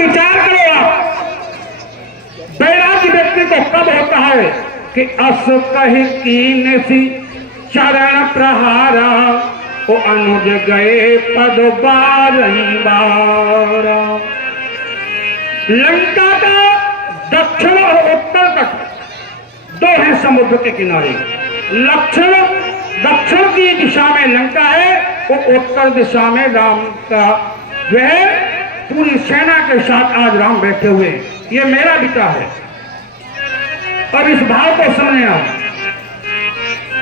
विचार करो आप, वैराग्य व्यक्ति को कब होता है कि अस कही कीन सी चरण प्रहारा, वो अनुज गए पद बारही बारा। लंका का दक्षिण और उत्तर तक दो है समुद्र के किनारे। दक्षिण की दिशा में लंका है, वो उत्तर दिशा में राम का वह पूरी सेना के साथ आज राम बैठे हुए। ये मेरा बेटा है। और इस भाव को समझने आओ।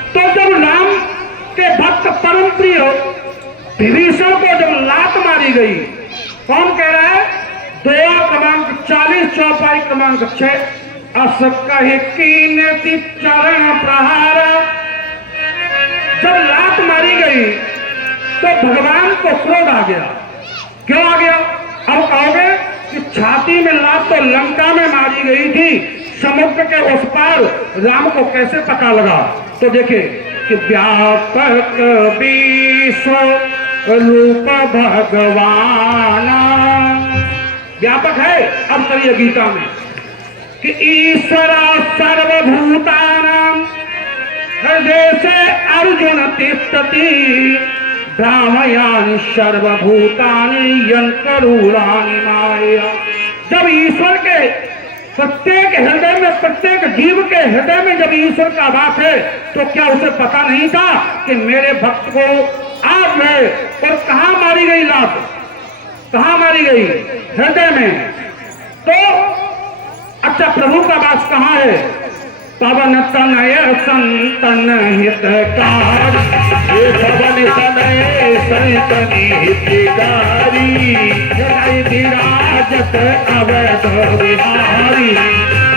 तो जब राम के भक्त परम प्रिय विभीषण को जब लात मारी गई, कौन कह रहा है? 2 क्रमांक 40 चौपाई क्रमांक 6, अस कहे कीन सी चरण प्रहारा। जब लात मारी गई तो भगवान को क्रोध आ गया। क्यों आ गया? अब कहोगे कि छाती में लात तो लंका में मारी गई थी, समुद्र के उस पार राम को कैसे पता लगा? तो देखिए कि व्यापक विश्व रूप भगवान, व्यापक है। अब करिए गीता में कि ईश्वर सर्वभूतानां हृदय से अर्जुन तिष्ठति, भ्रामयानि सर्वभूतानि यंकरूणानि माया। जब ईश्वर के प्रत्येक हृदय में, प्रत्येक जीव के हृदय में जब ईश्वर का वास है, तो क्या उसे पता नहीं था कि मेरे भक्त को आप है? और कहां मारी गई लात? कहां मारी गई? हृदय में। तो अच्छा, प्रभु का वास कहां है? पवन तनय संतन हितकार, पवन तनय संतन हितकारी, हृदय विराजत अवध बिहारी,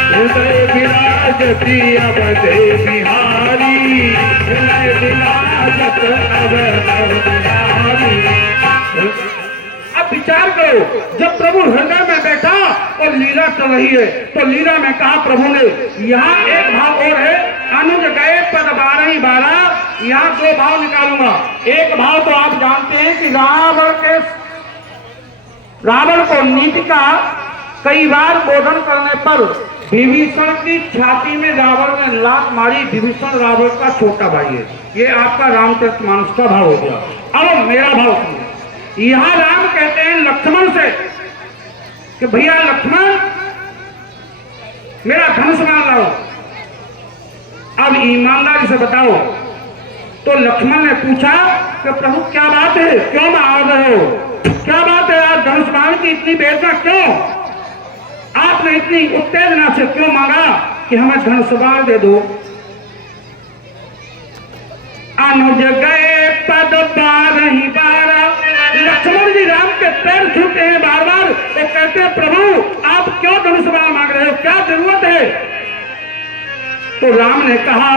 हृदय विराजती अवध बिहारी, हृदय विराजत अवध बिहारी। विचार करो, जब प्रभु हृदय में बैठा और लीला चल रही है, तो लीला में कहा प्रभु ने, यहाँ एक भाव और है, अनुज गए पद बारही बारा। यहाँ 2 भाव निकालूंगा। एक भाव तो आप जानते हैं कि रावण को नीति का कई बार बोधन करने पर विभीषण की छाती में रावण ने लात मारी। विभीषण रावण का छोटा भाई है। ये आपका रामचरितमानस का भाव हो गया। अब मेरा भाव सुनिए। यहां राम कहते हैं लक्ष्मण से कि भैया लक्ष्मण, मेरा धनुष मान लाओ। अब ईमानदारी से बताओ। तो लक्ष्मण ने पूछा कि प्रभु क्या बात है, क्यों मांग रहे हो? क्या बात है, आज धनुष मान की इतनी वेदना क्यों? आपने इतनी उत्तेजना से क्यों मांगा कि हमें धनुष बाण दे दो? अनुज गए पद बारही बारा। लक्ष्मण जी राम के पैर छूते हैं बार बार। वो कहते हैं प्रभु आप क्यों धनुष बाण मांग रहे हो, क्या जरूरत है? तो राम ने कहा,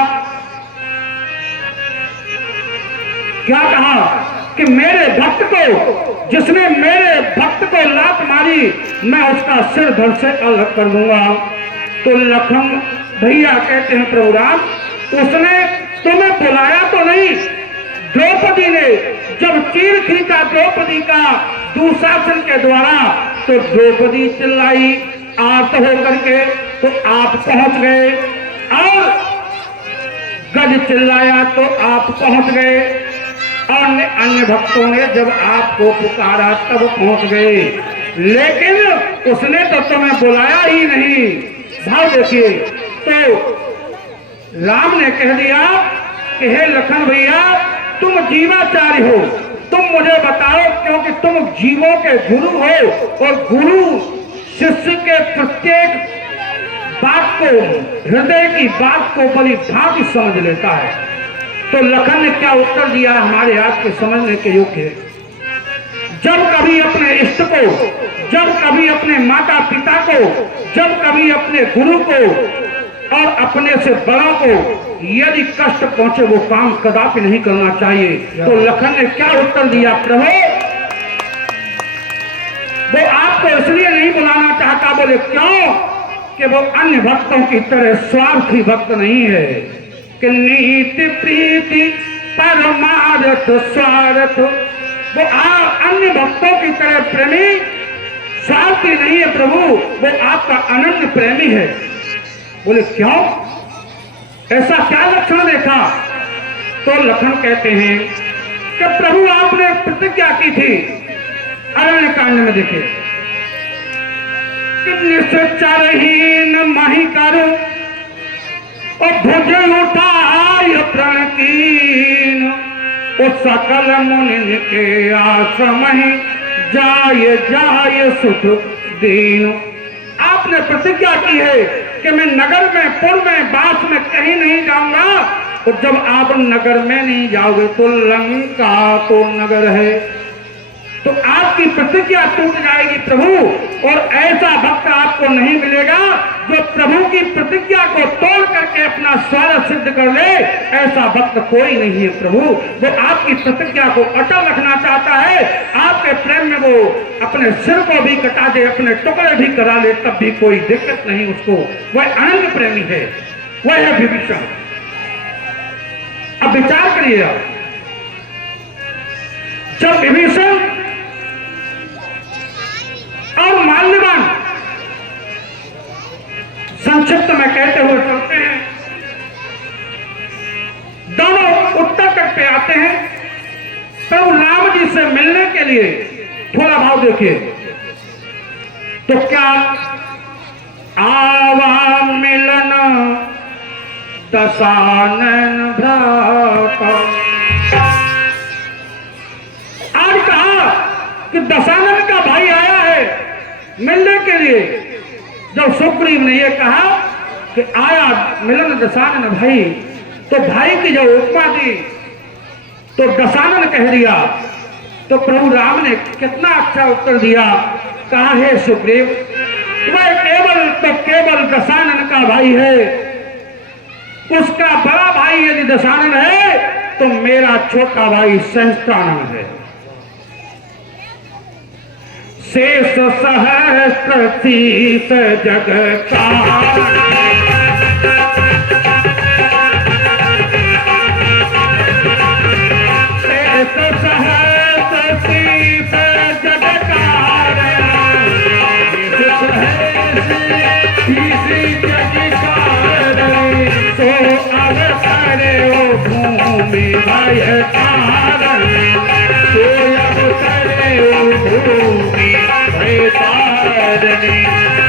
क्या कहा? कि मेरे भक्त को, जिसने मेरे भक्त को लात मारी, मैं उसका सिर धड़ से अलग कर दूंगा। तो लखन भैया कहते हैं प्रभु राम, उसने तुम्हें बुलाया तो नहीं। द्रौपदी ने जब चीर खींचा द्रौपदी का दुशासन के द्वारा, तो द्रौपदी चिल्लाई आर्त होकर के, तो आप पहुंच गए। और गज चिल्लाया तो आप पहुंच गए। और अन्य भक्तों ने जब आपको पुकारा तब पहुंच गए। लेकिन उसने तो तुम्हें बुलाया ही नहीं। भाव देखिए। तो राम ने कह दिया कि हे लखन भैया, तुम जीवाचार्य हो, तुम मुझे बताओ, क्योंकि तुम जीवों के गुरु हो और गुरु शिष्य के प्रत्येक बात को, हृदय की बात को बड़ी भांति समझ लेता है। तो लखन ने क्या उत्तर दिया हमारे आज के समझने के योग्य है। जब कभी अपने इष्ट को, जब कभी अपने माता पिता को, जब कभी अपने गुरु को और अपने से बड़ा को यदि कष्ट पहुंचे, वो काम कदापि नहीं करना चाहिए। तो लखन ने क्या उत्तर दिया? प्रभु वो आपको इसलिए नहीं बुलाना चाहता। बोले क्यों? कि वो अन्य भक्तों की तरह स्वार्थी भक्त नहीं है कि नीति प्रीति परमार्थ स्वार्थ। वो अन्य भक्तों की तरह प्रेमी स्वार्थ जाति नहीं है प्रभु, वो आपका अनन्य प्रेमी है। बोले क्यों, ऐसा क्या लक्षण देखा? तो लखन कहते हैं कि प्रभु आपने प्रतिज्ञा की थी, अरण्य कांड में देखे, निश्चरहीन मही करो और भुज उठाय प्रण कीन, उस सकल मुनि के आश्रम जाय जाय सुख दीन। आपने प्रतिज्ञा की है कि मैं नगर में, पुर में, बास में कहीं नहीं जाऊंगा। तो जब आप नगर में नहीं जाओगे तो लंका तो नगर है, तो आपकी प्रतिज्ञा टूट जाएगी प्रभु। और ऐसा भक्त आपको नहीं मिलेगा जो प्रभु की प्रतिज्ञा को तोड़ करके अपना स्वार्थ सिद्ध कर ले। ऐसा भक्त कोई नहीं है प्रभु। वो आपकी प्रतिज्ञा को अटल रखना चाहता है, आपके प्रेम में वो अपने सिर को भी कटा दे, अपने टुकड़े भी करा ले, तब भी कोई दिक्कत नहीं उसको। वह अनन्य प्रेमी है, वह है विभीषण। अब विचार करिए आप, जब विभीषण और माल्यवान, संक्षिप्त में कहते हुए चलते हैं, दोनों उत्तर तट पे आते हैं प्रभु राम जी से मिलने के लिए। थोड़ा भाव देखिए, तो क्या आवा मिलन दशानन भ्राता। आज कहा कि दशानन का भाई आया है मिलने के लिए। जब सुग्रीव ने यह कहा कि आया मिलन दशानन भाई, तो भाई की जो उपमा दी तो दशानन कह दिया। तो प्रभु राम ने कितना अच्छा उत्तर दिया, कहा है सुग्रीव वह केवल तो केवल दशानन का भाई है, उसका बड़ा भाई यदि दशानन है तो मेरा छोटा भाई सहस्त्रानन है। शेष सहस्त्र शीस जग का, शेष सहस्त्र शीस जग कारण, सो अवसरे ओ भूमि भय कारण, सो अवसरे ओ भूमि भय तारणी,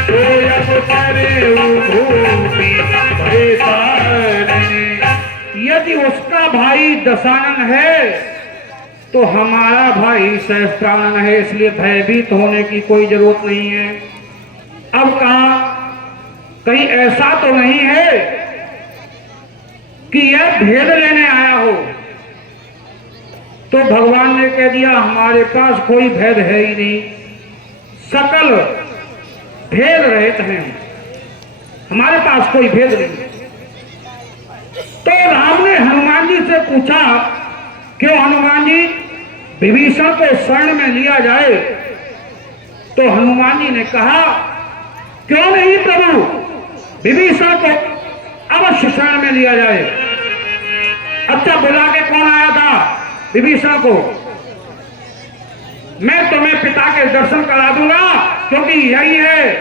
सो अवसरे ओ भूमि भय तारणी। यदि उसका भाई दशानन है तो हमारा भाई सहस्त्रानन है, इसलिए भयभीत होने की कोई जरूरत नहीं है। अब कहा कहीं ऐसा तो नहीं है कि यह भेद लेने आया हो। तो भगवान ने कह दिया हमारे पास कोई भेद है ही नहीं, सकल भेद रहित हैं, हमारे पास कोई भेद नहीं। तो राम ने हनुमान जी से पूछा, क्यों हनुमान जी विभीषण को शरण में लिया जाए? तो हनुमान जी ने कहा क्यों नहीं प्रभु, विभीषण को अवश्य शरण में लिया जाए। अच्छा बुला के कौन आया था विभीषण को? मैं तुम्हें पिता के दर्शन करा दूंगा, क्योंकि यही है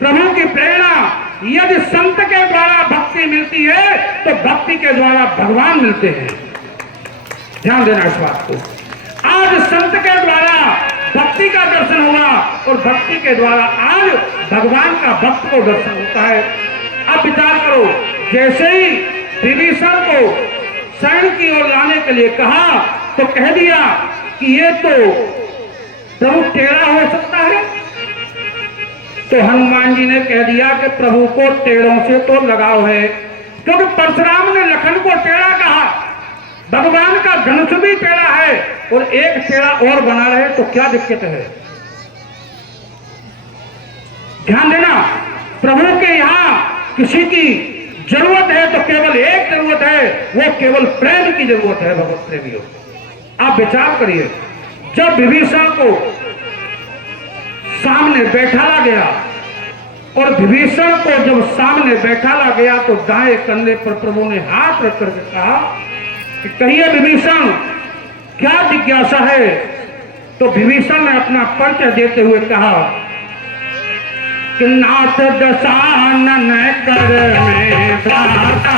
प्रभु की प्रेरणा। यदि संत के द्वारा भक्ति मिलती है तो भक्ति के द्वारा भगवान मिलते हैं। ध्यान देना इस बात को। आज संत के द्वारा भक्ति का दर्शन हुआ और भक्ति के द्वारा आज भगवान का भक्त को दर्शन होता है। अब विचार करो, जैसे ही विभीषण को शरण की ओर लाने के लिए कहा तो कह दिया कि ये तो प्रभु टेढ़ा हो सकता है। तो हनुमान जी ने कह दिया कि प्रभु को टेढ़ों से तो लगाव है, क्योंकि परशुराम ने लखन को टेढ़ा कहा, भगवान का धनुष भी टेढ़ा है और एक टेढ़ा और बना रहे तो क्या दिक्कत है? ध्यान देना, प्रभु के यहां किसी की जरूरत है तो केवल एक जरूरत है, वो केवल प्रेम की जरूरत है। भगवत प्रेमियों, आप विचार करिए, जब विभीषण को सामने बैठाला गया और विभीषण को जब सामने बैठाला गया तो दाएं कंधे पर प्रभु ने हाथ रख करके कहा कि कहिए विभीषण क्या जिज्ञासा है? तो विभीषण ने अपना परिचय देते हुए कहा कि नाथ दशानन कर में भ्राता,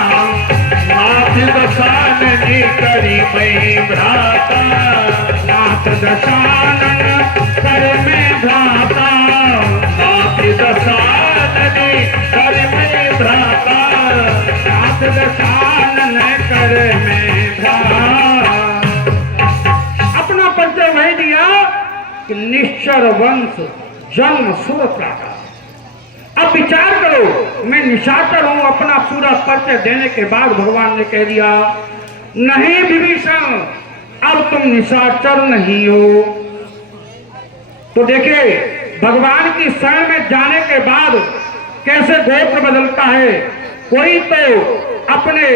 नाथ दशानन करी मैं भ्राता, नाथ दशानन कर में भ्राता, नाथ दशानन करी मैं भ्राता, नाथ दशानन कर में भ्राता। अपना परिचय वही दिया कि निश्चर वंश जन्म सुरता का। अब विचार करो, मैं निशाचर हूं। अपना पूरा परिचय देने के बाद भगवान ने कह दिया, नहीं विभीषण, अब तुम निशाचर नहीं हो। तो देखिए, भगवान की शरण में जाने के बाद कैसे गोत्र बदलता है। कोई तो अपने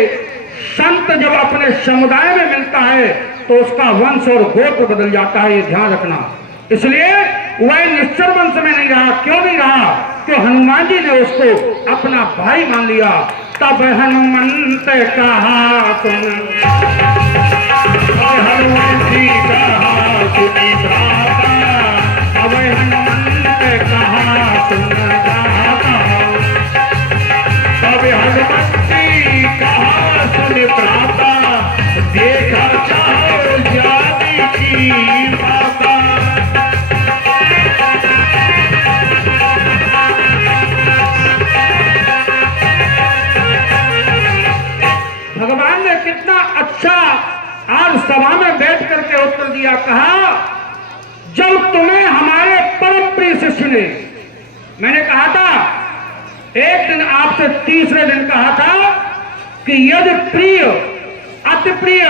संत जब अपने समुदाय में मिलता है तो उसका वंश और गोत्र बदल जाता है, ये ध्यान रखना। इसलिए वह निश्चर वंश में नहीं रहा। क्यों नहीं रहा? कि हनुमान जी ने उसको अपना भाई मान लिया। तब हनुमंत कहा सुन, हनुमान जी कहा सुनी भ्राता, अब हनुमंत कहा सुन भ्राता, तब हनुमान जी कहा सुनी भ्राता, देखा चाहो जाति की माता। भगवान ने कितना अच्छा आज सभा में बैठ करके उत्तर दिया। कहा, जब तुम्हें हमारे परम प्रिय शिष्य ने, मैंने कहा था एक दिन आपसे तीसरे दिन कहा था कि यदि प्रिय, अति प्रिय,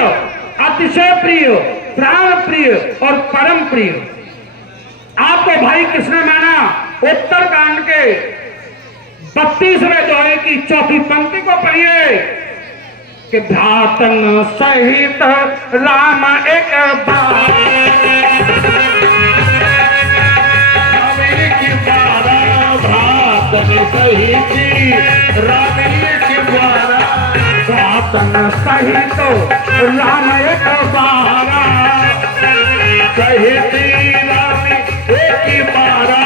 अतिशय प्रिय, प्राण प्रिय और परम प्रिय, आपको भाई किसने माना? उत्तर कांड के 32वें दोहे की चौथी पंक्ति को पढ़िए कि भ्रातन सहित राम एक बार, भ्रातन सहित राम एक बारा, भ्रातन सहित राम एक बार, सहित राम एक बारा,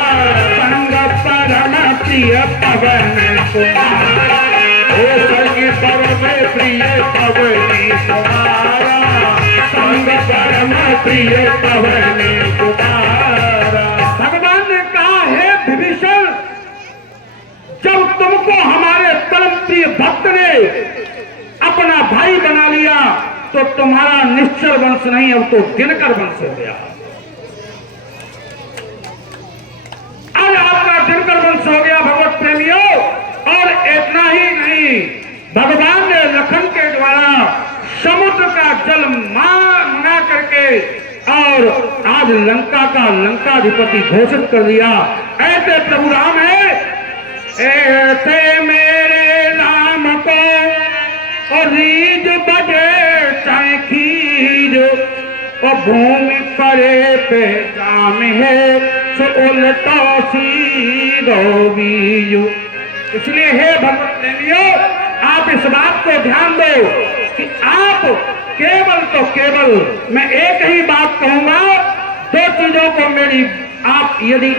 संग परम प्रिय पवन कुमार, ओ संग परम प्रिय पवन कुमारा, संग परम प्रिय पवन कुमारा। भगवान ने कहा, हे विभीषण, जब तुमको हमारे परम प्रिय भक्त ने अपना भाई बना लिया तो तुम्हारा निश्चल वंश नहीं, अब तो दिनकर वंश हो गया। अब आपका दिनकर वंश हो गया भगवत प्रेमियों। और इतना ही नहीं, भगवान ने लखन के द्वारा समुद्र का जल मंगा करके और आज लंका का लंकाधिपति घोषित कर दिया। ऐसे प्रभु राम है, ऐसे मेरे नाम को और रीज बजे चाहे खीर, और भूमि परे पे जाम है सो उल्टा सीधो बीजो। इसलिए हे भगवत प्रेमियों, आप इस बात को ध्यान दो कि आप केवल मैं एक ही बात कहूंगा, दो चीजों को मेरी आप यदि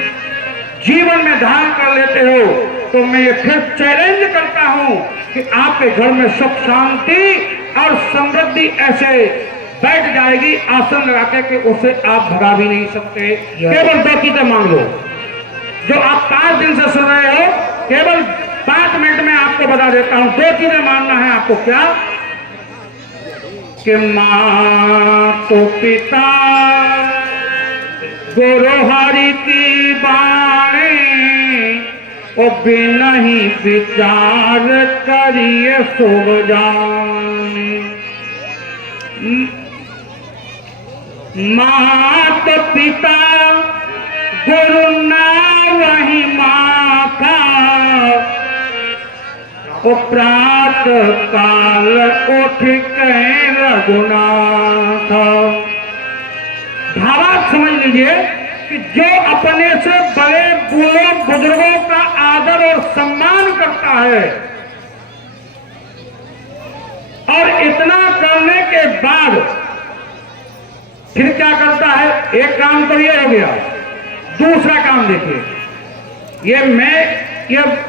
जीवन में धारण कर लेते हो तो मैं ये फिर चैलेंज करता हूं कि आपके घर में सुख शांति और समृद्धि ऐसे बैठ जाएगी आसन लगा के कि उसे आप भगा भी नहीं सकते। केवल दो चीजें मांग लो जो आप 5 दिन से सुन रहे हो, केवल 5 मिनट में आपको बता देता हूं। दो चीजें मानना है आपको। क्या? कि माँ तो पिता गुरु हरि की बाणी, ओ बिना ही विचार करिए सुख जाने। मात पिता गुरु ना वही माँ का, ओ प्रात काल उठ कहे रघुनाथ। भावार्थ समझ लीजिए कि जो अपने से बड़े बूढ़ों बुजुर्गों का आदर और सम्मान करता है और इतना करने के बाद फिर क्या करता है, एक काम तो ये हो गया, दूसरा काम देखिए। ये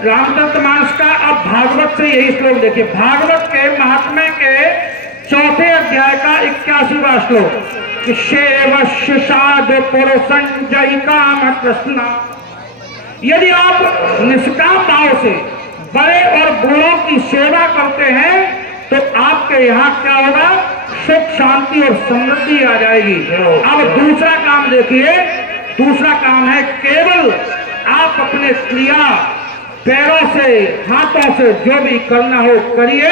रामचरित मानस का, अब भागवत से यही श्लोक देखिए, भागवत के महात्म्य के चौथे अध्याय का 81वां श्लोक कि सेवस्य साधु पुरुषं काम कृष्णा। यदि आप निष्काम भाव से बड़े और बूढ़ों की सेवा करते हैं तो आपके यहाँ क्या होगा, सुख शांति और समृद्धि आ जाएगी। अब दूसरा काम देखिए, दूसरा काम है केवल आप अपने क्रिया पैरों से हाथों से जो भी करना हो करिए।